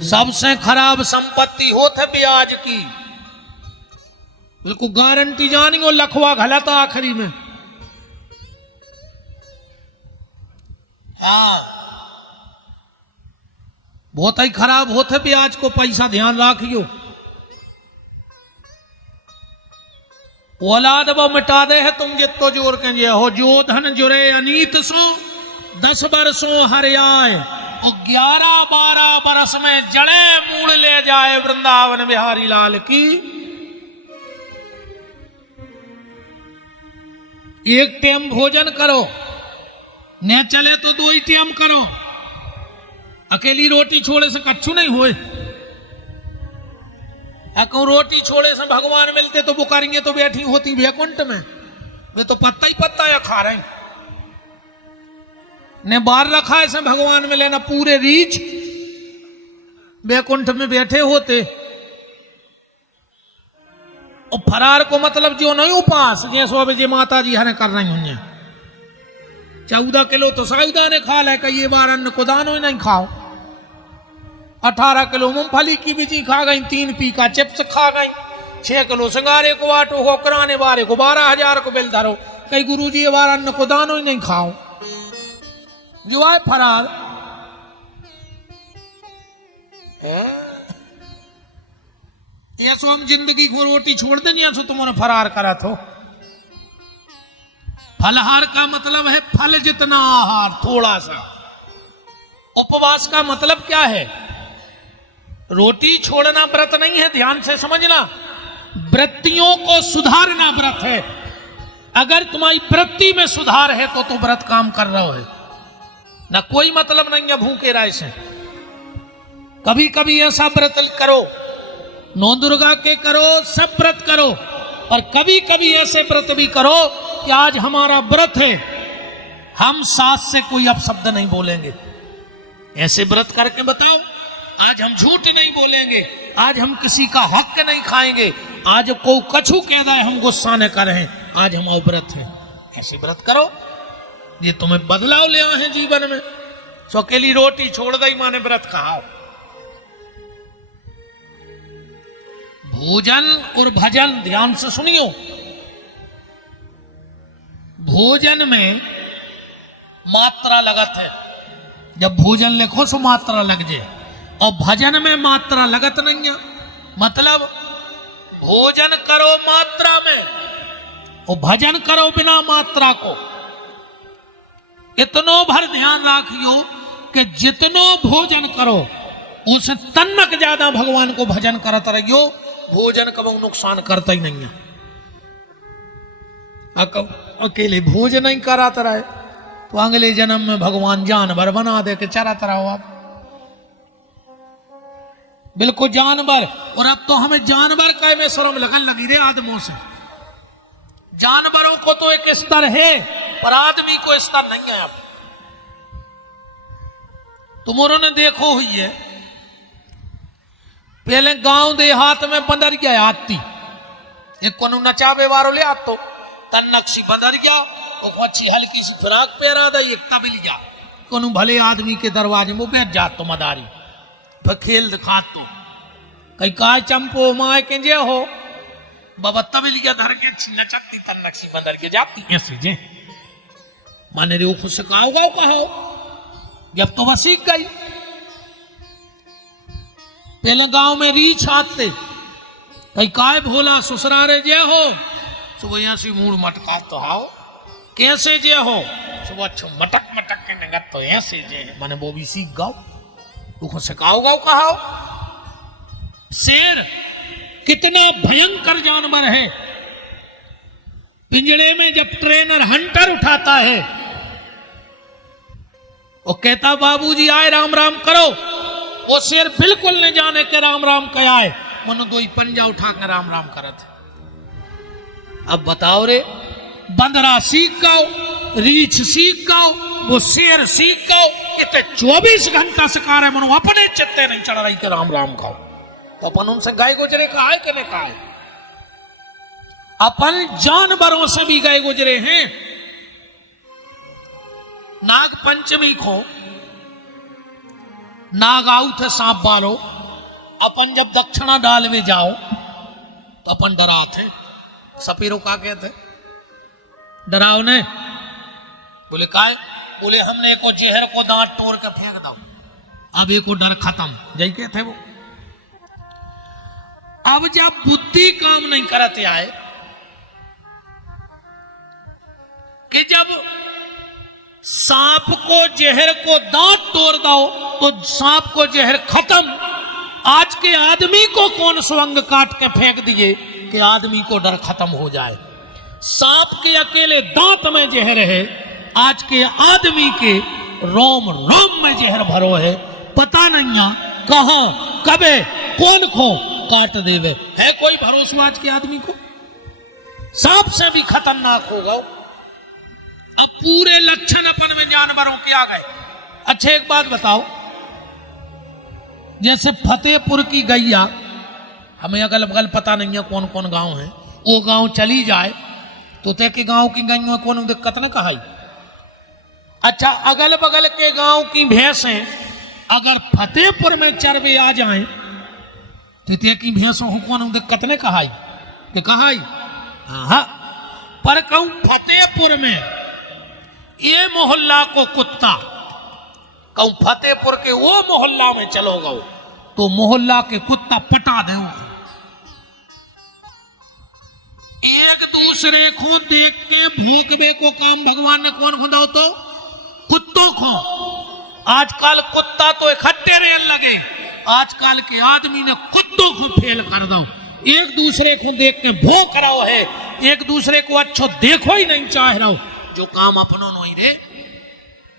सबसे खराब संपत्ति होत है ब्याज की, बिल्कुल गारंटी जानी और लखवा घला था आखिरी में। हाँ, बहुत ही खराब होते ब्याज को पैसा, ध्यान रखियो। औलाद वो मिटा दे है तुम जितो जोर के जे हो, जो धन जुरे अनीत सो 10 बरसों हर आए, और 11-12 बरस में जड़े मूड़ ले जाए वृंदावन बिहारी लाल की। एक टाइम भोजन करो, न चले तो 2 ही टाइम करो। अकेली रोटी छोड़े से कच्छु नहीं होए। कहूं रोटी छोड़े से भगवान मिलते तो बुकारेंगे तो बैठी होती वैकुंठ में, वे तो पत्ता ही पत्ता या खा रहे ने बाहर रखा है से भगवान मिले ना, पूरे रीच वैकुंठ में बैठे होते। और फरार को मतलब जो नहीं उपास, जैसो अब जे माता जी हरे कर रही होंगे, 14 किलो तो सायुदा ने खा ले, कई बार अन्न को दानो ही नहीं खाओ। 18 किलो मूंगफली की बीजी खा गई, 3 पी का चिप्स खा गई, 6 किलो सिंगारे को आटो हो, कराने वाले को 12,000 को बिल धरो, कई गुरु जी बार अन्न को दानो ही नहीं खाओ, जो आए फरार। ऐसो हम जिंदगी को रोटी छोड़ देंगे, ऐसो तुमने फरार करा तो। फलहार का मतलब है फल जितना आहार, थोड़ा सा। उपवास का मतलब क्या है? रोटी छोड़ना व्रत नहीं है, ध्यान से समझना। वृत्तियों को सुधारना व्रत है। अगर तुम्हारी वृत्ति में सुधार है तो व्रत काम कर रहा है, ना कोई मतलब नहीं है भूखे रहे से। कभी कभी ऐसा व्रत करो, 9 दुर्गा के करो, सब व्रत करो, और कभी कभी ऐसे व्रत भी करो कि आज हमारा व्रत है, हम सास से कोई अपशब्द नहीं बोलेंगे। ऐसे व्रत करके बताओ, आज हम झूठ नहीं बोलेंगे, आज हम किसी का हक नहीं खाएंगे, आज को कछु कह दे हम गुस्सा न करें, आज हम व्रत है। ऐसे व्रत करो, ये तुम्हें बदलाव ले आए हैं जीवन में। सो अकेली रोटी छोड़ दई माने व्रत कहा। भोजन और भजन ध्यान से सुनियो। भोजन में मात्रा लगत है, जब भोजन लिखो सो मात्रा लग जाए, और भजन में मात्रा लगत नहीं है। मतलब भोजन करो मात्रा में और भजन करो बिना मात्रा को। इतनो भर ध्यान रखियो कि जितनो भोजन करो उस तन्नक ज्यादा भगवान को भजन करत रहियो। भोजन कब नुकसान करता ही नहीं है। अकेले भोजन नहीं करात रहे तो अगले जन्म में भगवान जानवर बना दे के चरात रहो आप, बिल्कुल जानवर। और अब तो हमें जानवर का में शर्म लगन लगी रे आदमों से। जानवरों को तो एक स्तर है, पर आदमी को स्तर नहीं है। अब तुमों ने देखो हुई है, पहले गांव देहात में बंदरिया आती, एक को नचावे वारो ले आतो, तन नक्शी बंदरिया और अच्छी हल्की सी फिराक पहरा दे, एक तबिल जा को भले आदमी के दरवाजे में बैठ जा तो मदारी फिर खेल दिखा तो कई काय चंपो माए के जे हो बाबा तबिलिया धर के नचती तन नक्शी बंदरिया जाती ऐसे जे माने रे खुश सिखाओ गाओ कहो। जब तो वह सीख गई, पहले गांव में रीछ आते, कई काय भोला ससुरारे जे हो सुबह यहाँ से मूड मटका तो हाओ, कैसे जे हो सुबह अच्छो मटक मटक के नगत तो ऐसे जे माने वो भी सीख गाओ, उसको सिखाओ गाओ कहाओ। शेर कितना भयंकर जानवर है। पिंजड़े में जब ट्रेनर हंटर उठाता है वो कहता बाबूजी आए राम राम करो, वो शेर बिल्कुल नहीं जाने के राम राम क्या है, मनो दो ही पंजा उठा कर राम राम करत। अब बताओ रे, बंदरा सीख गाओ, रीछ सीख गाओ, वो शेर सीख गाओ, इतने 24 घंटा सिखा रहे, मनो अपने चित्ते नहीं चढ़ रही के राम राम खाओ। तो अपन उनसे गाय गुजरे कहा है कि नहीं कहा है? अपन जानवरों से भी गए गुजरे हैं। नाग पंचमी को नाग आऊ थे सांप बालो, अपन जब दक्षिणा डाल में जाओ तो अपन डरा थे। सपेरो का कहते डराओ ने, बोले काय, बोले हमने को जहर को दांत तोड़ के फेंक दो, अब एको डर खत्म, जय के थे वो। अब जब बुद्धि काम नहीं करते आए कि जब सांप को जहर को दांत तोड़ दो तो सांप को जहर खत्म, आज के आदमी को कौन स्वंग काट के फेंक दिए कि आदमी को डर खत्म हो जाए। सांप के अकेले दांत में जहर है, आज के आदमी के रोम रोम में जहर भरो है, पता नहीं कहां कबे कौन को काट देवे है, कोई भरोसा आज के आदमी को। सांप से भी खतरनाक होगा। अब पूरे लक्षण अपन में जानवरों के आ गए। अच्छा एक बात बताओ, जैसे फतेहपुर की गैया, हमें अगल बगल पता नहीं है कौन कौन गांव है, वो गांव चली जाए तो ते के गांव की गैया कौन दिक्कत न कहाई। अच्छा अगल बगल के गांव की भैंसें अगर फतेहपुर में चरवे आ जाएं तो ते की भैंसों को कौन दिक्कत न कहाई कि कहाई। हाँ, पर कहूं फतेहपुर में ये मोहल्ला को कुत्ता, कहूं फतेहपुर के वो मोहल्ला में चलो गो तो मोहल्ला के कुत्ता पटा दे। एक दूसरे को देख के भूकबे को काम भगवान ने कौन खुदा तो कुत्तों को। आजकल कुत्ता तो इकट्ठे रहने लगे, आजकल के आदमी ने कुत्तों को फेल कर दो। एक दूसरे को देख के भौंक रहा है, एक दूसरे को अच्छो देखो ही नहीं चाह रहा हो। जो काम अपनों नहीं रे,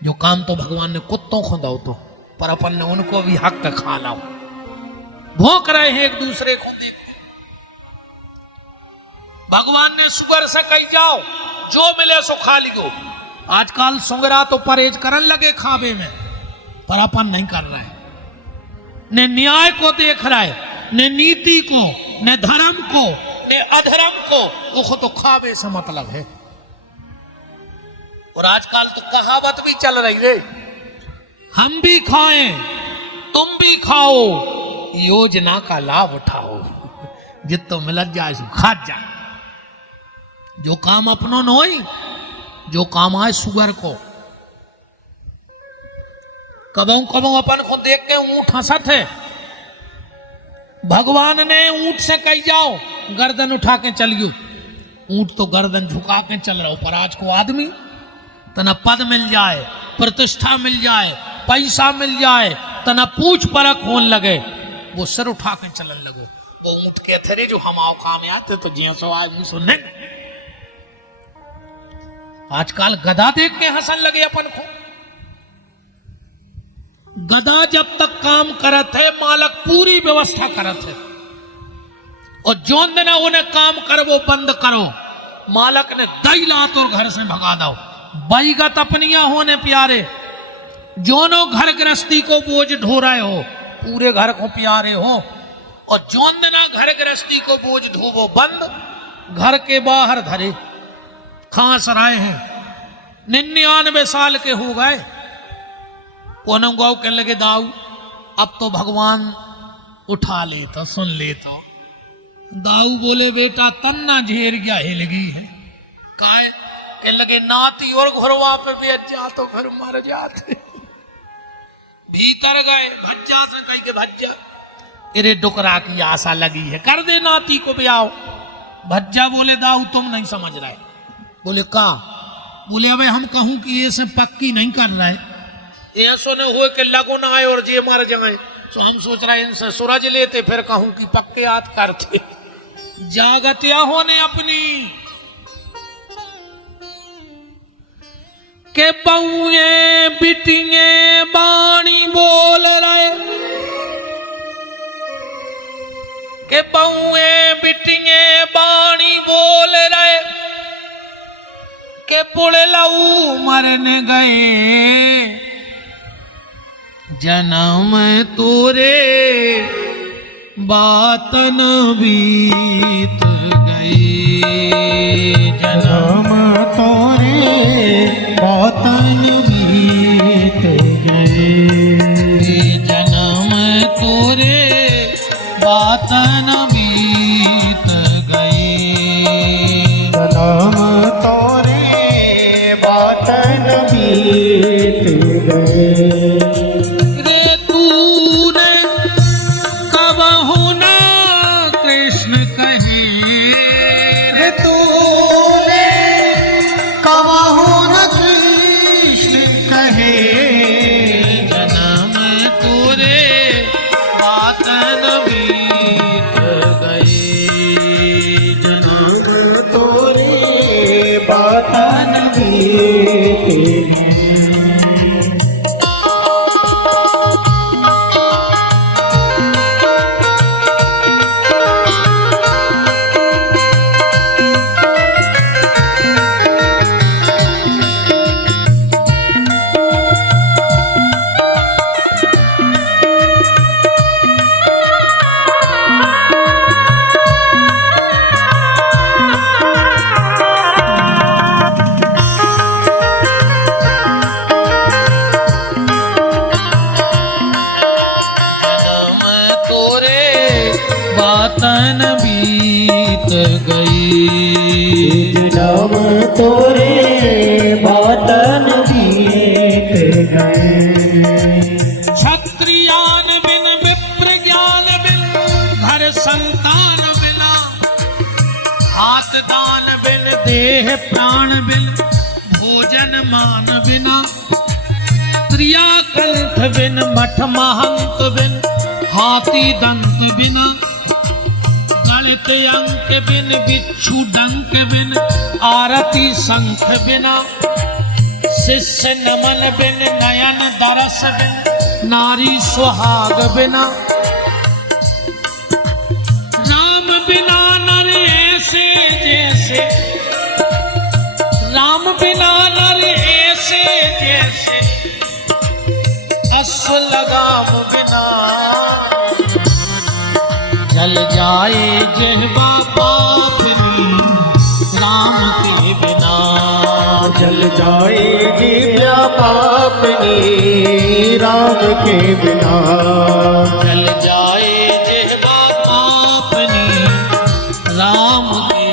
जो काम तो भगवान ने कुत्तों को दो तो, पर अपन ने उनको भी हक खा लाओ। भौंक रहे हैं एक दूसरे को देख के। भगवान ने सुगर से कही जाओ जो मिले सो खा लियो। आजकल सुगरा तो परहेज करने लगे खावे में, पर अपन नहीं कर रहा है। ने न्याय को देख रहा है, ने नीति को, ने धर्म को, ने अधर्म को, वो तो खावे से मतलब है। और आजकल तो कहावत भी चल रही रे, हम भी खाएं तुम भी खाओ, योजना का लाभ उठाओ, जितो मिल जाए सो खा जा। जो काम अपनों न होई, जो काम आए सुगर को। कबों कबों अपन को देख के ऊंट हंसत है। भगवान ने ऊंट से कही जाओ गर्दन उठा के चलियो, ऊंट तो गर्दन झुका के चल रहा हो। पर आज को आदमी तना पद मिल जाए, प्रतिष्ठा मिल जाए, पैसा मिल जाए, तना पूछ परख होने लगे, वो सर उठा के चलन लगो। वो ऊंट के थे जो हम आओ काम आते तो जिया सो आए मुंह सुनने। आजकल गधा देख के हंसन लगे अपन को। गधा जब तक काम करत है, मालक पूरी व्यवस्था करत है, और जोन देना उन्हें काम कर वो बंद करो, मालक ने दई लात और घर से भगा दो। बैगत अपनिया होने प्यारे, जोनो घर गृहस्थी को बोझ ढो रहे हो, पूरे घर को प्यारे हो, और जोन देना घर गृहस्थी को बोझ ढोवो बंद, घर के बाहर धरे खांस रहे हैं। 99 साल के हो गए, कोनों गाँव कहने लगे दाऊ अब तो भगवान उठा लेता, सुन लेता। दाऊ बोले बेटा तन्ना झेर गया, हिल गई है। काय कहने लगे नाती और घरवा पे बेच जा तो फिर मर जाते। भीतर गए, भज्जा से कही के भज्जा अरे डुकरा की आशा लगी है, कर दे नाती को ब्याह। भज्जा बोले दाऊ तुम नहीं समझ रहे। बोले का? बोले अबे हम कहूं कि ये से पक्की नहीं कर रहे, ऐसो न हो कि लगो ना आए और जे मर जाए, तो हम सोच रहे इनसे सूरज लेते फिर कहूं कि पक्के याद करते। जागतिया होने अपनी के बहुए बिटिए बाणी बोल रहे, के बहुए बिटिए बाणी बोल रहे, के बुढ़े लऊ मरने गए, जन्म तोरे बात न बीत गई, जन्म तोरे बात न बीत गई, जन्म बात न बीत गई, जन्म तोरे बात न बीत गए। रे तूने कबहु ना कृष्ण कहे, रे तूने कबहु न कृष्ण कहे, जन्म तोरे बात न बीत गई, जन्म तोरे बात न बीत गए। जन्म तोरे बात न बीत गई, जन्म तोरे बात न बीत गए। क्षत्रियान बिन विप्र ज्ञान बिन, घर संतान बिना, हाथ दान बिन, देह प्राण बिन, भोजन मान बिना, क्रिया कंठ बिन, मठ महंत बिन, हाथी दंत बिना, गणित अंक बिन, बिच्छू डंक बिन, आरती शंख बिना, शिष्य नमन बिन, नयन दरस बिन, नारी सुहाग बिना, राम बिना नर ऐसे जैसे, राम बिना नर ऐसे जैसे, अश्व लगाम बिना, जल जाए जिह्वा पापनी, राम के बिना, जल जाएगी क्या पापनी राम के बिना, जल जाए जिह्वा पापनी, राम के।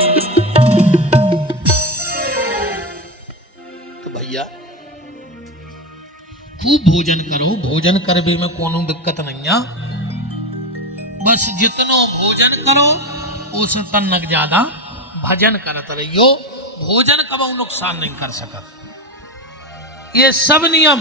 तो भैया खूब भोजन करो, भोजन करबे में कोनो दिक्कत नहीं है, बस जितनो भोजन करो उससे तन्नक ज्यादा भजन करत रहियो, भोजन कबो नुकसान नहीं कर सकत। ये सब नियम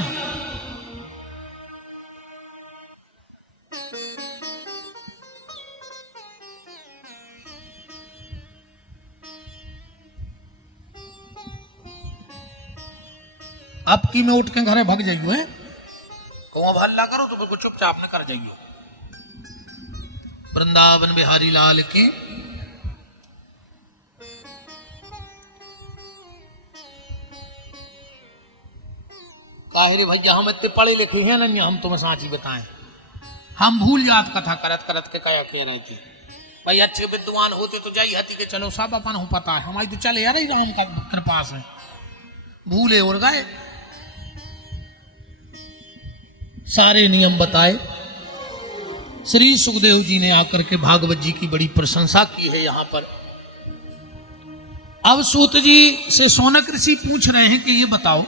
अब की में उठ के घरे भग जाइयो है, कहूँ अब हल्ला करो तो बिल्कुल चुपचाप न कर जाइयो। वृंदावन बिहारी लाल के काहिरे भैया हम इतने पढ़े लिखे हैं ना, हम तुम्हें साची बताएं, हम भूल याद कथा करत करत के कया कह रहे थे भाई अच्छे विद्वान होते तो जाई हती के चलो सब अपन हो पता है, हमारी तो चले यार राम का कृपा से भूले और गए, सारे नियम बताए। श्री सुखदेव जी ने आकर के भागवत जी की बड़ी प्रशंसा की है यहाँ पर। अब सूत जी से शौनक ऋषि पूछ रहे हैं कि ये बताओ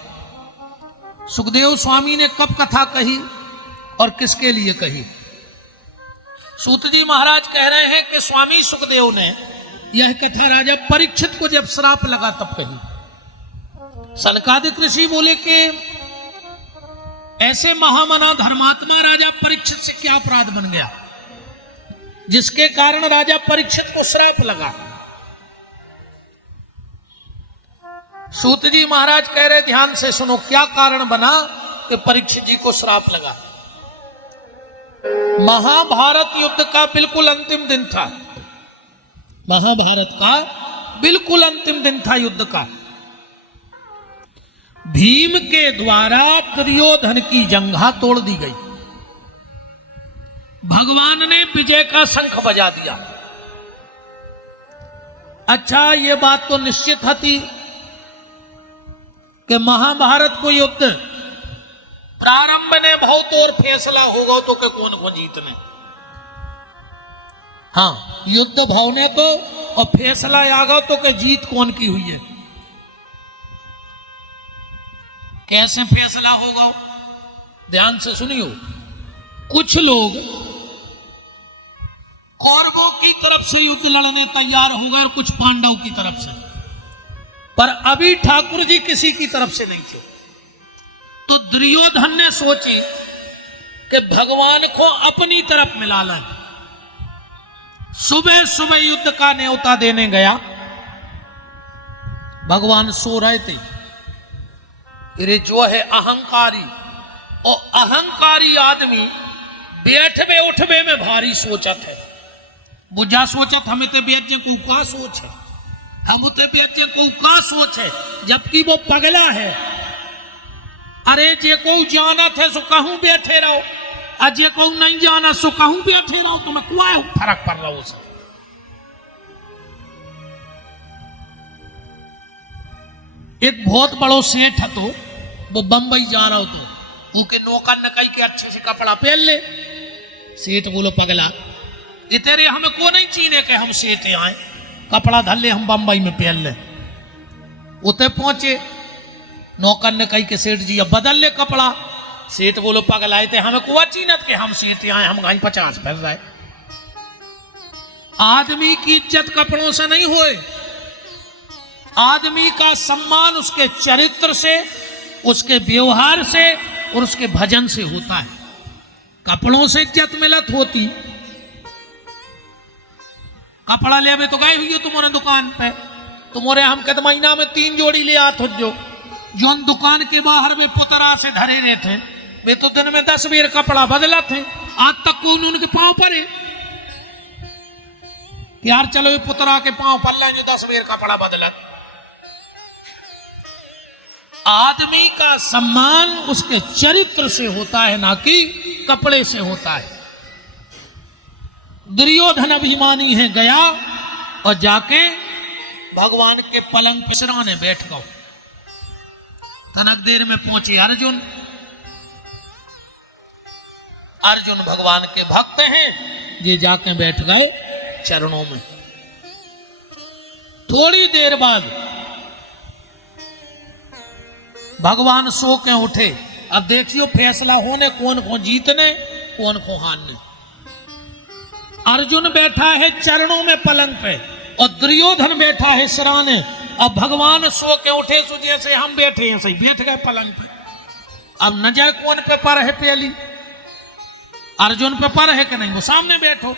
सुखदेव स्वामी ने कब कथा कही और किसके लिए कही। सूत जी महाराज कह रहे हैं कि स्वामी सुखदेव ने यह कथा राजा परीक्षित को जब श्राप लगा तब कही। सनकादिक ऋषि बोले कि ऐसे महामना धर्मात्मा राजा परीक्षित से क्या अपराध बन गया जिसके कारण राजा परीक्षित को श्राप लगा। सूत जी महाराज कह रहे ध्यान से सुनो, क्या कारण बना कि परीक्षित जी को श्राप लगा। महाभारत युद्ध का बिल्कुल अंतिम दिन था, महाभारत का बिल्कुल अंतिम दिन था युद्ध का। भीम के द्वारा दुर्योधन की जंघा तोड़ दी गई, भगवान ने विजय का शंख बजा दिया। अच्छा ये बात तो निश्चित थी कि महाभारत को युद्ध प्रारंभ ने बहुत और फैसला होगा तो के कौन को जीतने। हाँ, युद्ध भावने तो और फैसला आगा तो कि जीत कौन की हुई है। कैसे फैसला होगा, ध्यान से सुनियो। कुछ लोग कौरवों की तरफ से युद्ध लड़ने तैयार हो गए और कुछ पांडव की तरफ से, पर अभी ठाकुर जी किसी की तरफ से नहीं थे। तो दुर्योधन ने सोची कि भगवान को अपनी तरफ मिला लें। सुबह सुबह युद्ध का न्योता देने गया, भगवान सो रहे थे। अरे जो है अहंकारी, और अहंकारी आदमी बैठवे उठवे में भारी सोचत है। बुझा सोचत हमें तो बेचे को का सोच है, हम तो बेचे को का सोच है, जबकि वो पगला है। अरे जे को जानत है सो कहूं बैठे रहो, और जे को नहीं जाना सो कहूं बैठे रहो, तुम्हें क्या फर्क पड़ रहा हो। सब एक बहुत बड़ो सेठ है, तो वो बंबई जा रहा हो, तो उनके नौकर नकई के अच्छे से कपड़ा पहन ले। सेठ बोलो पगला, ये तेरे हमें को नहीं चीने के हम सेठ आए, कपड़ा धल्ले हम बंबई में पहन ले। उते पहुंचे, नौकर ने कही के सेठ जी अब बदल ले कपड़ा। सेठ बोलो पगलाए थे हमें कुआ चीनत के हम सेठ आए, हम गाई 50 पहन रहे। आदमी की इज्जत कपड़ों से नहीं होए, आदमी का सम्मान उसके चरित्र से, उसके व्यवहार से और उसके भजन से होता है। कपड़ों से इज्जत मिलत होती, कपड़ा ले तो गए हुई हो तुम्हारे दुकान पे, तुम्हारे हम कहते महीना में 3 जोड़ी ले आत हो, जो दुकान के बाहर में पुतरा से धरे रहे थे, वे तो दिन में 10 बेर कपड़ा बदला थे। आज तक कौन उनके पांव पर है यार, चलो ये पुतरा के पांव पर ले जो 10 बेर कपड़ा बदलत। आदमी का सम्मान उसके चरित्र से होता है, ना कि कपड़े से होता है। दुर्योधन अभिमानी है, गया और जाके भगवान के पलंग पे सिराने बैठ गए। तनक देर में पहुंचे अर्जुन। अर्जुन भगवान के भक्त हैं, ये जाके बैठ गए चरणों में। थोड़ी देर बाद भगवान सो के उठे। अब देखियो फैसला होने कौन को जीतने कौन को हारने। अर्जुन बैठा है चरणों में पलंग पे और दुर्योधन बैठा है सिराने। अब भगवान सो के उठे, सो जैसे हम बैठे हैं सही बैठ गए पलंग पे। अब नजर कौन पे पर है, पहली अर्जुन पे पर है कि नहीं, वो सामने बैठो।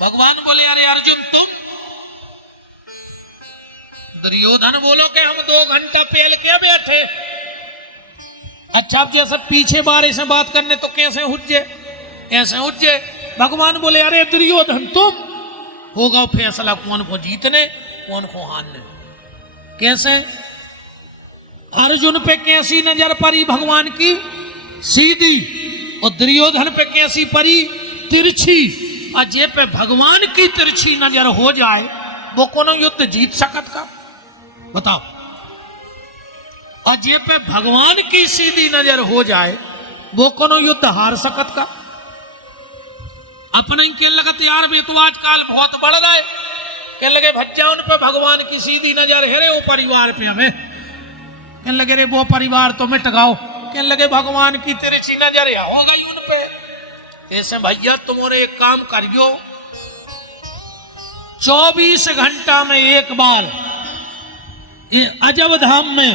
भगवान बोले अरे अर्जुन तुम, दुर्योधन बोलो कि हम 2 घंटा पहले क्या बैठे। अच्छा अब जैसे पीछे बारे से बात करने तो कैसे हुज्जे, ऐसे हुज्जे। भगवान बोले अरे दुर्योधन तुम, होगा फैसला कौन को जीतने कौन को हारने। कैसे, अर्जुन पे कैसी नजर पड़ी भगवान की, सीधी, और दुर्योधन पे कैसी पड़ी, तिरछी। और जे पे भगवान की तिरछी नजर हो जाए वो कोनो युद्ध जीत सकत का, बताओ। और जे पे भगवान की सीधी नजर हो जाए वो कोनो युद्ध हार सकत का। अपने के लगत यार वे तो आजकल बहुत बढ़ रहा है, कह लगे भज्जा उन पे भगवान की सीधी नजर है रे, वो परिवार पे हमें कह लगे रे वो परिवार तो मिट गाओ, कह लगे भगवान की तिरछी नजर हो गई उन पे। ऐसे भैया तुम्हारे एक काम करियो, 24 घंटा में एक बार ये अजब धाम में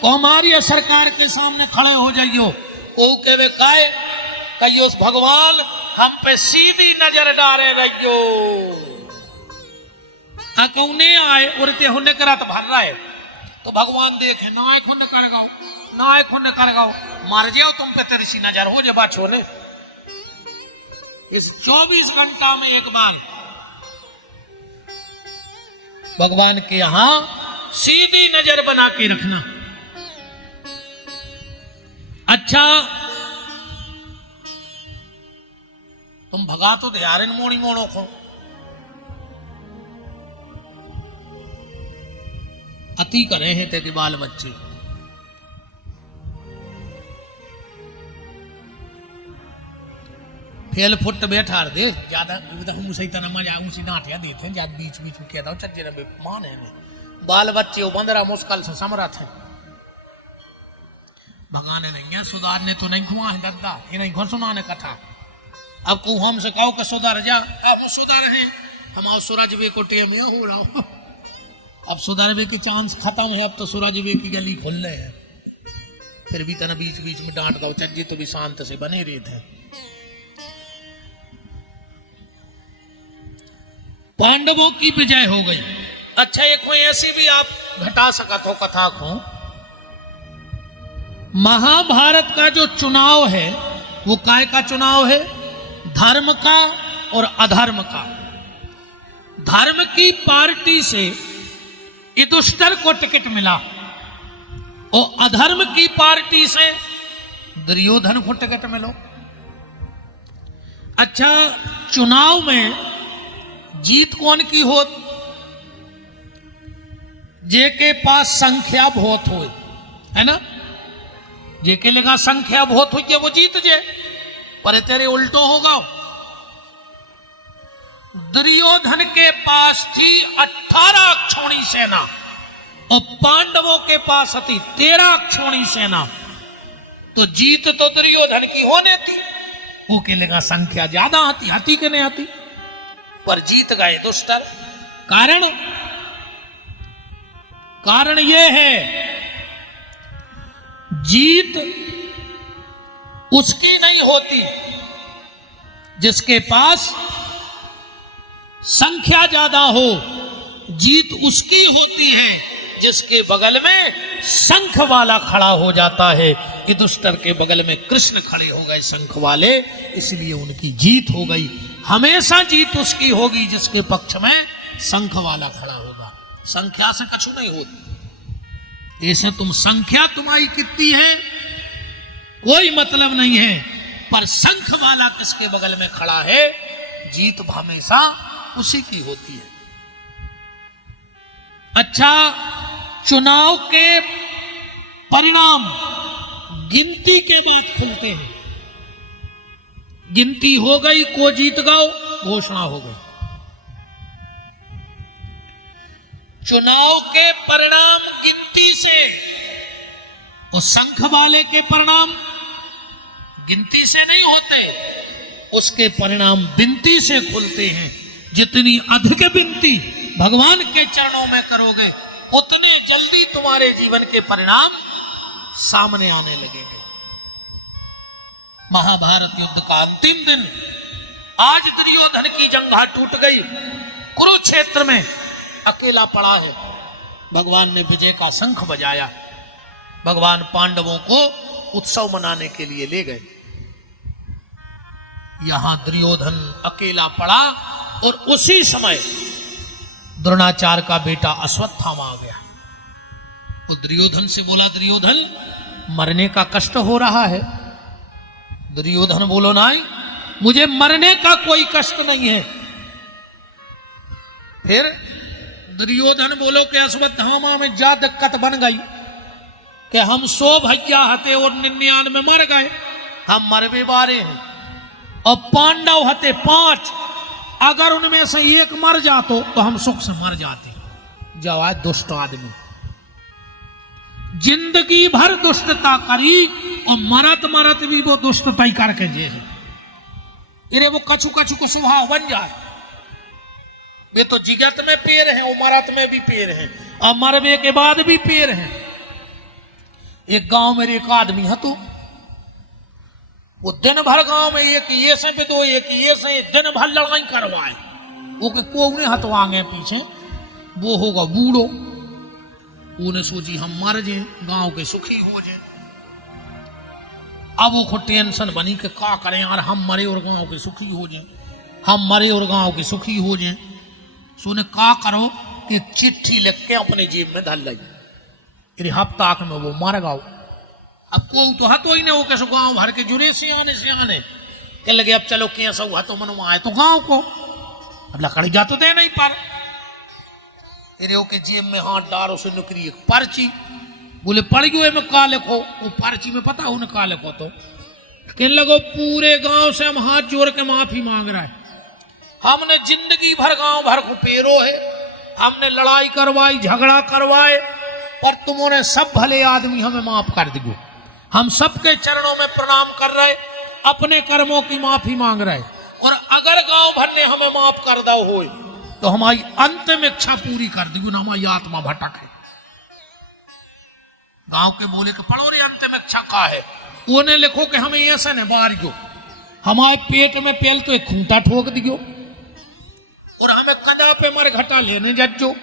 कौमार्य सरकार के सामने खड़े हो जाइयो। ओ के वे काए कहियो भगवान हम पे सीधी नजर डारे रहियो। कौने आए उड़ते होने करा तो भर रहा है, तो भगवान देखे ना आए खुन कर गाओ, ना आए खुन कर गाओ, मर जाओ तुम पे तिरछी नजर हो जाए छोने। इस 24 घंटा में एक बार भगवान के यहां सीधी नजर बना के रखना। अच्छा तुम भगा तो ध्यान मोड़ी मोड़ो को, अति करे हैं तेरे बाल बच्चे। फेल फुट बैठा दे ज्यादा हम सही तरह मजा उसी डांटिया देते हैं ज्यादा बीच बीच में कहता हूँ चज्जे ने मान है बाल बच्चे वो बंदरा मुश्किल से समरथ है भगाने नहीं है सुधारने तो नहीं हुआ है दद्दा ये नहीं घुस सुनाने कथा अब को हमसे कहो कि सुधर जा अब सुधर है हम सूरज वे को टेम हो रहा हूँ अब सुधरवे की चांस खत्म है अब तो सूरज वे की गली खुल रहे हैं फिर भी तना बीच बीच में डांट दो चज्जे तो भी शांत से बने रहे थे पांडवों की विजय हो गई। अच्छा एक कोई ऐसी भी आप घटा सकत हो कथा को महाभारत का जो चुनाव है वो काय का चुनाव है धर्म का और अधर्म का। धर्म की पार्टी से युधिष्ठिर को टिकट मिला और अधर्म की पार्टी से दुर्योधन को टिकट मिलो। अच्छा चुनाव में जीत कौन की हो जे के पास संख्या बहुत हो है ना जे के लगा संख्या बहुत हो कि वो जीत जे पर तेरे उल्टो होगा। दुर्योधन के पास थी 18 अक्षौणी सेना और पांडवों के पास थी 13 अक्षौणी सेना तो जीत तो दुर्योधन की होने थी वो के लगा संख्या ज्यादा आती कि नहीं आती पर जीत गए दुष्टर। कारण यह है जीत उसकी नहीं होती जिसके पास संख्या ज्यादा हो जीत उसकी होती है जिसके बगल में शंख वाला खड़ा हो जाता है। युधिष्ठिर के बगल में कृष्ण खड़े हो गए शंख वाले इसलिए उनकी जीत हो गई। हमेशा जीत उसकी होगी जिसके पक्ष में शंख वाला खड़ा होगा संख्या से कछु नहीं होती। ऐसे तुम संख्या तुम्हारी कितनी है कोई मतलब नहीं है पर शंख वाला किसके बगल में खड़ा है जीत हमेशा उसी की होती है। अच्छा चुनाव के परिणाम गिनती के बाद खुलते हैं। गिनती हो गई को जीत गओ घोषणा हो गई। चुनाव के परिणाम गिनती से और शंख वाले के परिणाम गिनती से नहीं होते उसके परिणाम बिनती से खुलते हैं। जितनी अधिक बिनती भगवान के चरणों में करोगे उतने जल्दी तुम्हारे जीवन के परिणाम सामने आने लगेंगे। महाभारत युद्ध का अंतिम दिन आज दुर्योधन की जंघा टूट गई कुरुक्षेत्र में अकेला पड़ा है। भगवान ने विजय का शंख बजाया भगवान पांडवों को उत्सव मनाने के लिए ले गए। यहां दुर्योधन अकेला पड़ा और उसी समय द्रोणाचार्य का बेटा अश्वत्थामा आ गया। वो दुर्योधन से बोला दुर्योधन मरने का कष्ट हो रहा है। दुर्योधन बोलो नहीं मुझे मरने का कोई कष्ट नहीं है। फिर दुर्योधन बोलो कि अश्वत्थामा में जा दिक्कत बन गई कि हम 100 भैया हते और 99 मर गए हम मरबे बारे हैं और पांडव हते 5 अगर उनमें से एक मर जातो तो हम सुख से मर जाते। जवाब दुष्ट आदमी जिंदगी भर दुष्टता करी और मरत मरत भी वो दुष्टता ही करके जे है इरे वो कछु कछु को स्वभाव बन जाए। वे तो जिगत में पेड़ हैं और मरत में भी पेड़ हैं और मरबे के बाद भी पेड़ हैं। एक गांव में एक आदमी है तो वो दिन भर गांव में एक ये से भी दो एक ये से दिन भर लड़ाई करवाए वो के कोने हटवाएंगे पीछे वो होगा बूढ़ो। उन्हें सोची हम मर जाए गांव के सुखी हो जाए। अब वो टेंशन बनी कि क्या करें यार हम मरे और गांव के सुखी हो जाए हम मरे और गांव के सुखी हो जाए। सोने क्या करो कि चिट्ठी लिख के अपने जेब में धर ली हफ्ता में वो मर गाओ। अब को तो हतो ही नहीं हो कैसे गांव भर के जुड़े सियाने कह लगे अब चलो कैसा हुआ तो मनवा आए तो गांव को अब लकड़ी जा तो दे नहीं पर के जेब में हाथ डारो से निकली एक पर्ची बोले पड़ गयो में का लिखो वो पर्ची में पता उन्हें का लिखो तो कहने लगो पूरे गांव से हम हाथ जोड़ के माफी मांग रहा है, हमने जिंदगी भर गांव भर को पेरो है, हमने लड़ाई करवाई झगड़ा करवाए, पर तुमने सब भले आदमी हमें माफ कर दियो। हम सबके चरणों में प्रणाम कर रहे, अपने कर्मों की माफी मांग रहे, और अगर गांव भर ने हमें माफ कर दो हो तो हमारी अंतिम इच्छा पूरी कर दियो ना, हमारी आत्मा भटक है। गांव के बोले कि पढ़ो रे अंतिम इच्छा का है, उन्हें लिखो कि हमें ऐसा न मार गयो, हमारे पेट में पहले तो एक खूंटा ठोक दियो और हमें गदा पे मर घटा लेने जज्जो,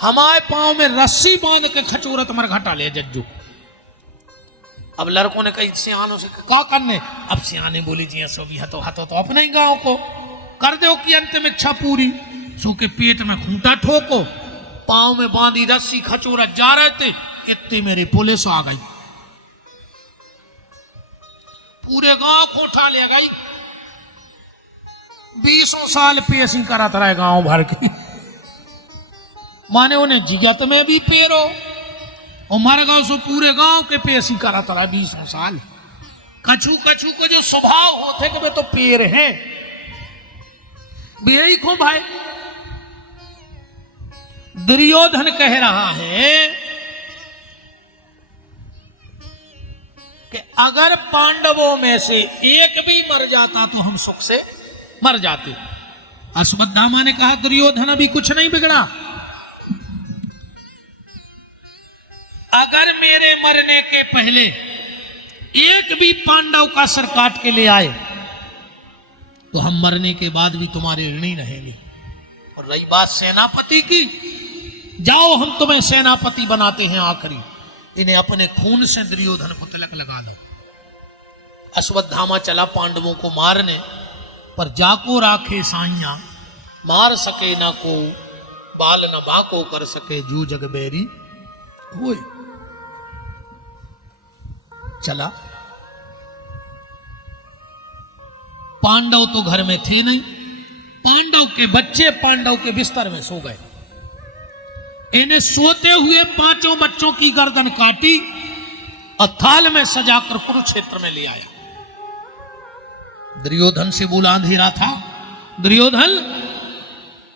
हमारे पांव में रस्सी बांध के खचोरत मर घटा ले जज्जो। अब लड़कों ने कही सियानों से क्या करने, अब सियाने बोली जी सो भी हतो हतो तो अपने ही गांव को कर दो कि अंतिम इच्छा पूरी। सो के पेट में खूंटा ठोको, पांव में बांधी रस्सी खचोरत जा रहे थे, इतने मेरी पुलिस आ गई, पूरे गांव को उठा ले गई। 20 साल पेशी करत रहे गांव भर की, माने उन्हें जिगत में भी पेरो और मर गांव सो पूरे गांव के पेशी करत रहा 20 साल। कछु कछु को जो स्वभाव होते कि वे तो पेर हैं, यही को भाई दुर्योधन कह रहा है कि अगर पांडवों में से एक भी मर जाता तो हम सुख से मर जाते। अश्वत्थामा ने कहा दुर्योधन अभी कुछ नहीं बिगड़ा, अगर मेरे मरने के पहले एक भी पांडव का सर काट के ले आए तो हम मरने के बाद भी तुम्हारे ऋणी रहेंगे। और रही बात सेनापति की, जाओ हम तुम्हें सेनापति बनाते हैं आखिरी, इन्हें अपने खून से दुर्योधन को तिलक लगा दो। अश्वत्थामा चला पांडवों को मारने, पर जाको राखे साइया, मार सके ना को बाल न बाको कर सके, जो जग बैरी होए। चला, पांडव तो घर में थे नहीं, पांडव के बच्चे पांडव के बिस्तर में सो गए। इन्हें सोते हुए 5 बच्चों की गर्दन काटी और थाल में सजाकर कुरुक्षेत्र में ले आया। दुर्योधन से बोला, अंधेरा था, दुर्योधन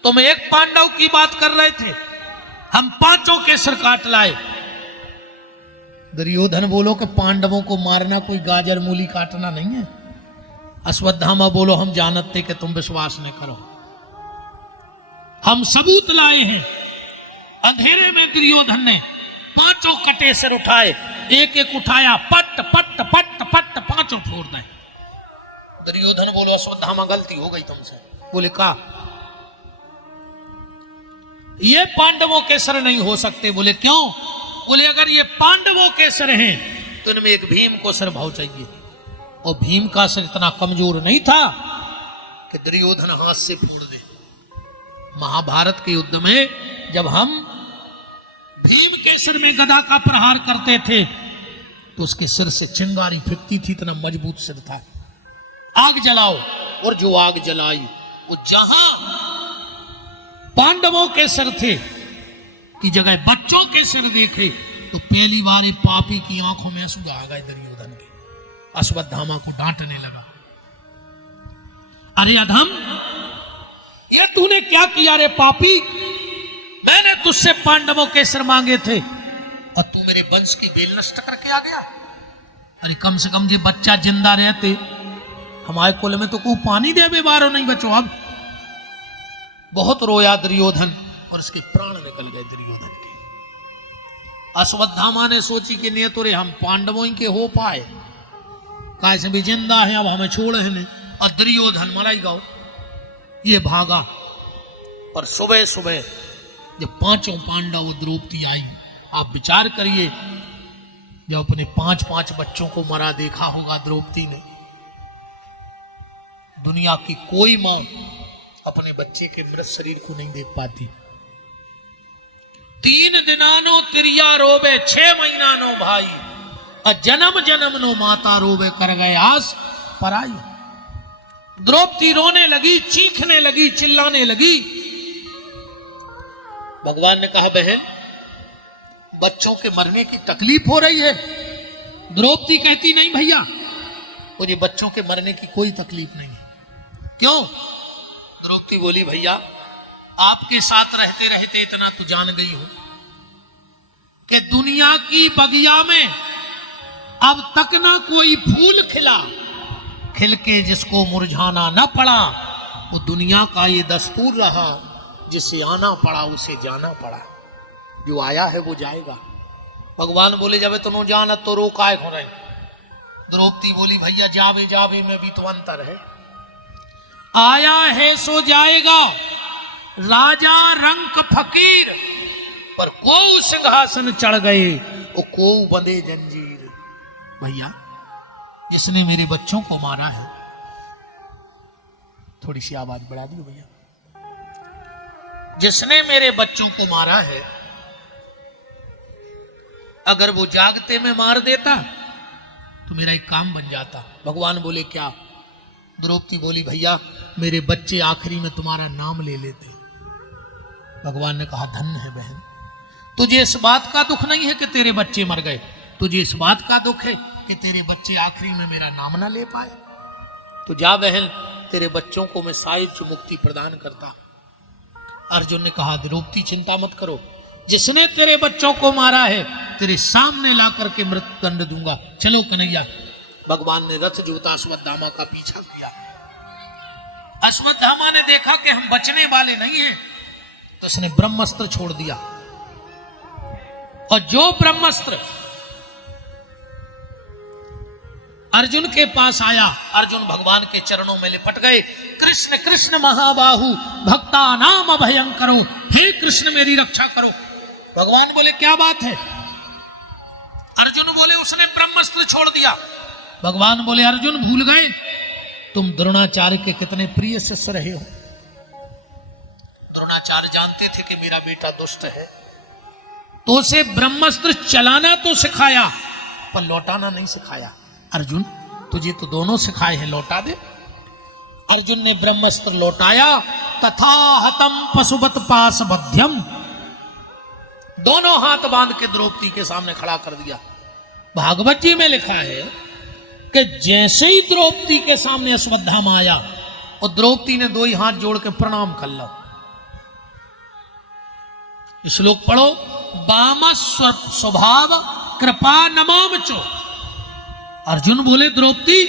तुम एक पांडव की बात कर रहे थे, हम 5 के सिर काट लाए। दुर्योधन बोलो कि पांडवों को मारना कोई गाजर मूली काटना नहीं है। अश्वत्थामा बोलो हम जानते कि तुम विश्वास नहीं करो, हम सबूत लाए हैं। अंधेरे में दुर्योधन ने 5 कटे सिर उठाए, एक एक उठाया, पट पट पट पट 5 फोड़ दे। दुर्योधन बोलो अश्वत्थामा गलती हो गई तुमसे। बोले का ये पांडवों के सिर नहीं हो सकते। बोले क्यों? बोले अगर ये पांडवों के सिर हैं तो इनमें एक भीम को सिर भाव चाहिए, और भीम का सिर इतना कमजोर नहीं था कि दुर्योधन हाथ से फोड़ दे। महाभारत के युद्ध में जब हम भीम के सिर में गदा का प्रहार करते थे तो उसके सिर से चिंगारी फेंकती थी, इतना मजबूत सिर था। आग जलाओ, और जो आग जलाई वो जहां पांडवों के सिर थे की जगह बच्चों के सिर देखे तो पहली बार पापी की आंखों में आंसू आ गए दुर्योधन के। अश्वत्थामा को डांटने लगा, अरे अधम, ये तूने क्या किया रे पापी? मैंने तुझसे पांडवों के सिर मांगे थे और तू मेरे वंश की बेल नष्ट करके आ गया। अरे कम से कम जो बच्चा जिंदा रहते, हमारे कुल में तो कोई पानी दे बे बारो नहीं बचो। अब बहुत रोया दुर्योधन और उसके प्राण निकल गए दुर्योधन के। अश्वत्थामा ने सोची कि नहीं तो रे हम पांडवों के हो पाए, कैसे भी जिंदा है, अब हमें छोड़ है नहीं। और दुर्योधन मराई गाओ, ये भागा। और सुबह सुबह जब 5 पांडव द्रौपदी आई, आप विचार करिए, जब अपने 5 बच्चों को मरा देखा होगा द्रौपदी ने। दुनिया की कोई मां अपने बच्चे के मृत शरीर को नहीं देख पाती। 3 दिनानो तिरिया रोबे, 6 महीना नो भाई, और जन्म जन्म नो माता रोबे, कर गए आस पराई। द्रौपदी रोने लगी, चीखने लगी, चिल्लाने लगी। भगवान ने कहा बहन, बच्चों के मरने की तकलीफ हो रही है। द्रौपदी कहती नहीं भैया, मुझे बच्चों के मरने की कोई तकलीफ नहीं है। क्यों? द्रौपदी बोली भैया आपके साथ रहते रहते इतना तो जान गई हो कि दुनिया की बगिया में अब तक ना कोई फूल खिला, खिल के जिसको मुरझाना न पड़ा। वो दुनिया का ये दस्तूर रहा, जिसे आना पड़ा उसे जाना पड़ा। जो आया है वो जाएगा। भगवान बोले जब तुम जाना तो रोकाए हो रहे। द्रौपदी बोली भैया जावे जावे में भी तो अंतर है। आया है सो जाएगा, राजा रंक फकीर, पर को सिंहासन चढ़ गए वो को बंधे जंजीर। भैया जिसने मेरे बच्चों को मारा है, थोड़ी सी आवाज बढ़ा दी भैया, जिसने मेरे बच्चों को मारा है, अगर वो जागते में मार देता तो मेरा एक काम बन जाता। भगवान बोले क्या? द्रौपदी बोली भैया मेरे बच्चे आखिरी में तुम्हारा नाम ले लेते। भगवान ने कहा धन्य है बहन, तुझे इस बात का दुख नहीं है कि तेरे बच्चे मर गए, तुझे इस बात का दुख है कि तेरे बच्चे आखिरी में मेरा नाम ना ले पाए। तो जा बहन, तेरे बच्चों को मैं सायुज्य मुक्ति प्रदान करता। अर्जुन ने कहा द्रौपदी चिंता मत करो, जिसने तेरे बच्चों को मारा है तेरे सामने ला करके मृत्यु दंड दूंगा। चलो कन्हैया। भगवान ने रथ जोता अश्वत्थामा का पीछा किया। अश्वत्थामा ने देखा कि हम बचने वाले नहीं हैं, तो उसने ब्रह्मास्त्र छोड़ दिया। और जो ब्रह्मास्त्र अर्जुन के पास आया, अर्जुन भगवान के चरणों में लिपट गए। कृष्ण कृष्ण महाबाहु भक्ता नाम अभयंकरो, हे कृष्ण मेरी रक्षा करो। भगवान बोले क्या बात है? अर्जुन बोले उसने ब्रह्मास्त्र छोड़ दिया। भगवान बोले अर्जुन भूल गए तुम द्रोणाचार्य के कितने प्रिय शिष्य रहे हो। द्रोणाचार्य जानते थे कि मेरा बेटा दुष्ट है, तो उसे ब्रह्मास्त्र चलाना तो सिखाया पर लौटाना नहीं सिखाया। अर्जुन तुझे तो दोनों सिखाए हैं, लौटा दे। अर्जुन ने ब्रह्मास्त्र लौटाया। तथा हतम पशुपत पास बध्यम, दोनों हाथ बांध के द्रौपदी के सामने खड़ा कर दिया। भागवत जी में लिखा है कि जैसे ही द्रौपदी के सामने अश्वत्थामा आया और द्रौपदी ने दो ही हाथ जोड़ के प्रणाम कर लो। श्लोक पढ़ो, वाम स्वभाव कृपा नमाम चो। अर्जुन बोले द्रौपदी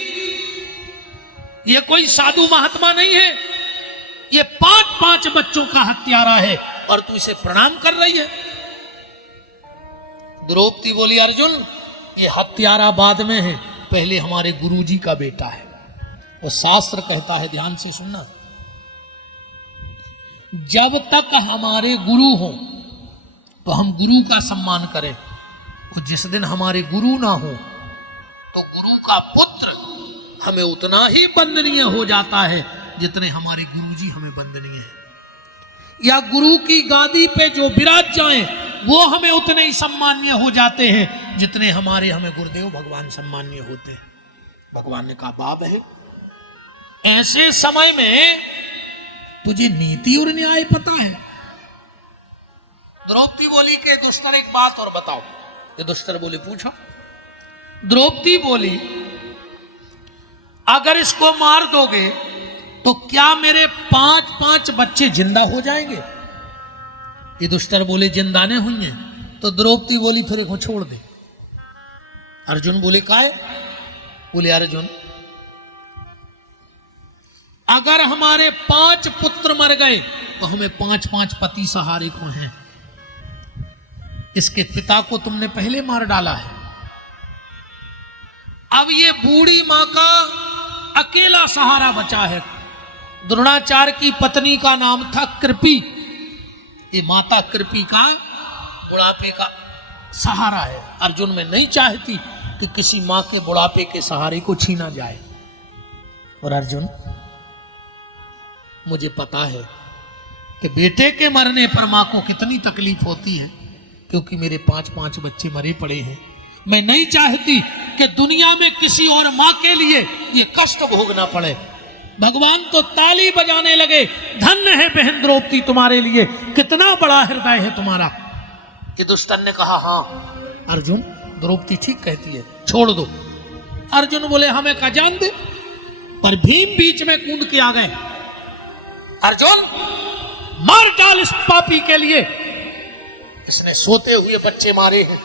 ये कोई साधु महात्मा नहीं है, ये 5 बच्चों का हत्यारा है और तू इसे प्रणाम कर रही है। द्रौपदी बोली अर्जुन ये हत्यारा बाद में है, पहले हमारे गुरुजी का बेटा है। वो शास्त्र कहता है, ध्यान से सुनना, जब तक हमारे गुरु हो तो हम गुरु का सम्मान करें, और जिस दिन हमारे गुरु ना हो तो गुरु का पुत्र हमें उतना ही वंदनीय हो जाता है जितने हमारे गुरुजी हमें वंदनीय है। या गुरु की गादी पे जो विराज जाएं वो हमें उतने ही सम्मानीय हो जाते हैं जितने हमें गुरुदेव भगवान सम्मानीय होते हैं। भगवान ने कहा बाप है, ऐसे समय में तुझे नीति और न्याय पता है? द्रौपदी बोली कि दुष्टर एक बात और बताओ। ये दुष्टर बोले पूछो। द्रौपदी बोली अगर इसको मार दोगे तो क्या मेरे 5 बच्चे जिंदा हो जाएंगे? ये दुष्टर बोले जिंदा नहीं हुई हैं। तो द्रौपदी बोली थोड़े को छोड़ दे। अर्जुन बोले काहे? बोले अर्जुन अगर हमारे 5 पुत्र मर गए तो हमें 5 पति सहारे को हैं। इसके पिता को तुमने पहले मार डाला है, अब ये बूढ़ी मां का अकेला सहारा बचा है। द्रोणाचार्य की पत्नी का नाम था कृपी, ये माता कृपी का बुढ़ापे का सहारा है। अर्जुन में नहीं चाहती कि किसी मां के बुढ़ापे के सहारे को छीना जाए। और अर्जुन मुझे पता है कि बेटे के मरने पर मां को कितनी तकलीफ होती है, क्योंकि मेरे 5 बच्चे मरे पड़े हैं। मैं नहीं चाहती कि दुनिया में किसी और मां के लिए ये कष्ट भोगना पड़े। भगवान तो ताली बजाने लगे, धन्य है बहन द्रौपदी तुम्हारे लिए, कितना बड़ा हृदय है तुम्हारा। ये दुष्टन ने कहा हाँ अर्जुन द्रौपदी ठीक कहती है, छोड़ दो। अर्जुन बोले हमें का जान दे, पर भीम बीच में कूद के आ गए। अर्जुन मार डाल इस पापी के लिए, इसने सोते हुए बच्चे मारे हैं।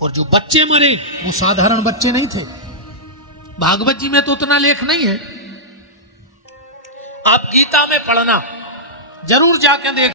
और जो बच्चे मरे वो साधारण बच्चे नहीं थे। भागवत जी में तो उतना लेख नहीं है, आप गीता में पढ़ना जरूर जाके देख।